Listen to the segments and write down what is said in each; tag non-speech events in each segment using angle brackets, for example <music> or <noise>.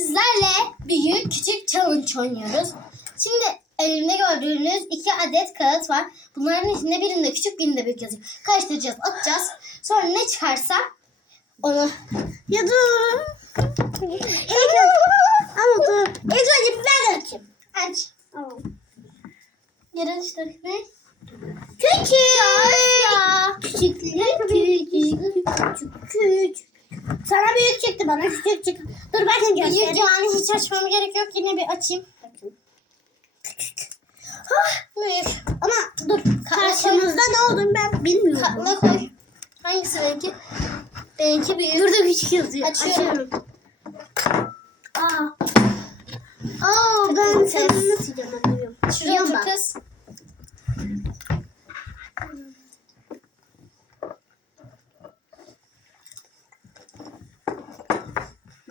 sizlerle büyük küçük challenge oynuyoruz. Şimdi elimde gördüğünüz iki adet kağıt var. Bunların içinde birinde küçük birinde büyük yazıyor. Karıştıracağız, atacağız. Sonra ne çıkarsa onu... Ya dur. Ama dur. İlk önce ben açayım. Aç. Tamam. Yere düştü. Ne? Küçük. Ya. Küçükler küçük. Küçük küçük. Sana büyük çıktı bana küçük çıktı. Dur ben seni göstereyim. yani hiç açmama gerek yok. Yine bir açayım. Ah, büyük. Ama dur karşımızda ne olduğunu ben bilmiyorum. Katla koy. Hangisi benimki? Benimki büyük. Burada küçük yazıyor. Açıyorum. Aa. Aa ben seni nasıl yiyeceğim. Şuraya otur kız.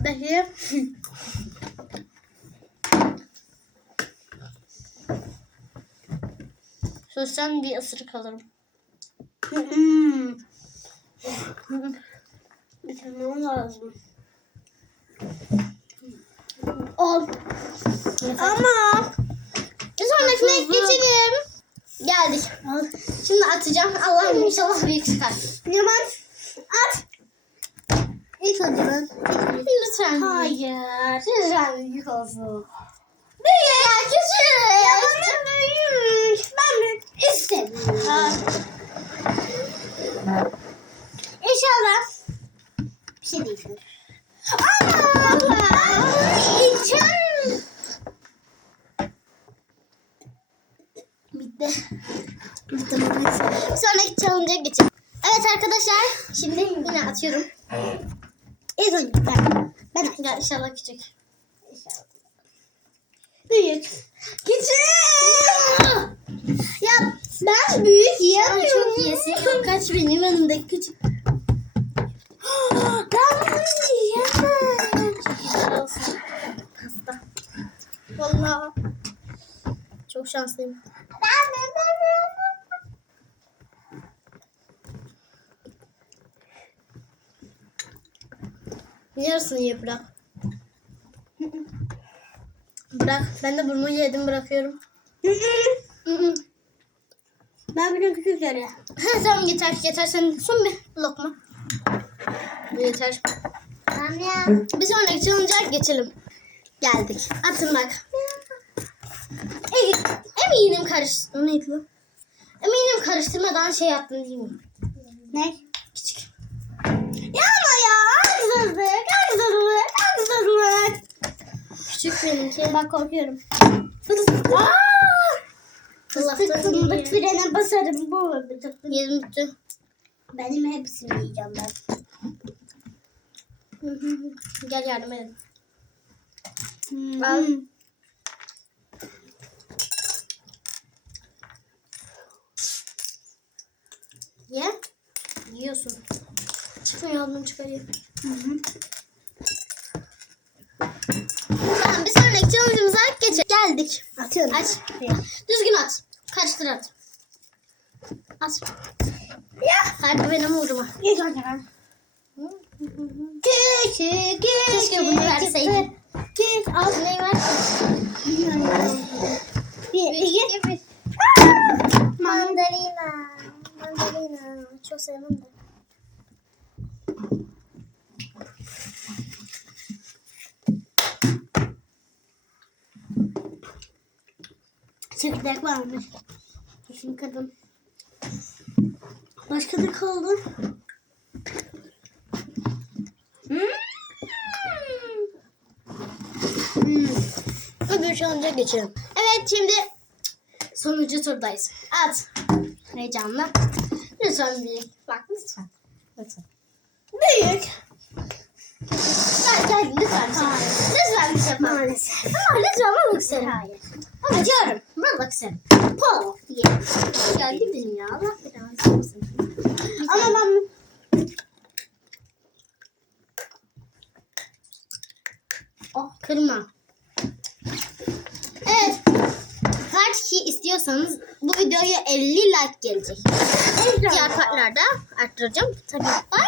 Bakayım. Sorsam bir ısırık alırım. Bitirmem lazım. Ol. Ama Bir sonrakine geçelim. Geldik. Şimdi atacağım. Allah'ım inşallah büyük çıkar. Yaman at. İlk önce ben. Lütfen. Hayır. Lütfen büyük olsun. Büyük. Ya küçük. Ya bana büyük. Ben büyük istemiyorum. İnşallah. Bir şey değildir. Ama içim. Bitti. Bitti maalesef. Sonraki challenge'a geçelim. Evet arkadaşlar. Şimdi yine atıyorum. İlk önce ben. Ben Ya inşallah küçük. Büyük. Küçük. Ya ben büyük Sen yiyemiyorum. çok iyisin. Kaç benim önümdeki küçük. <gasps> ben bunu yiyemem. Güzel olsun. Pasta. Vallahi çok şanslıyım. Yarısını ye bırak. Bırak. Ben de burnu yedim bırakıyorum. <laughs> Ben bunu küçük yarıya. Ha, tamam yeter yeter sen son bir lokma. Bu yeter. Tamam ya. Bir sonraki challenge'a geçelim. Geldik. Atın bak. Eminim karış... Neydi lan? Eminim karıştırmadan şey yaptın değil mi? Ne? Benimki. Bak korkuyorum. Aa! Fıstık fındık frene basarım. Bu Yerim tuttu. Benim hepsini yiyeceğim ben. Hı hı hı. Gel yardım edin. Hmm. Al. Ye. Yiyorsun. Çıkmıyor bunu çıkarıyor. Tamam bir sonraki challenge'ımıza geçelim. Geldik. Atıyorum. Aç. Düzgün at. Karıştır at. At. Ya. Hadi benim uğruma. Önce ben. Küçük. Keşke bunu verseydin. Küçük. Al. Ne var? Bir, iki. bir. Mandalina. Mandalina. Çok sevmem de. Çekirdek varmış. Şimdi kadın. Başka ne kaldı? Hmm. Hmm. Öbür challenge'a geçelim. Evet şimdi sonuncu turdayız. At. Heyecanla. Lütfen bir. Bak lütfen. Lütfen. Büyük. Gel gel lütfen. Lütfen bir şey yapma. Maalesef. Ama lütfen balık sen. Hayır. Acıyorum. Balık sen. Po diye. Ya gidin ya. Allah belanı versin. Ama ben Oh kırma. Evet. Kaç kişi istiyorsanız bu videoya 50 like gelecek. Diğer partlarda arttıracağım. Tabii. Bay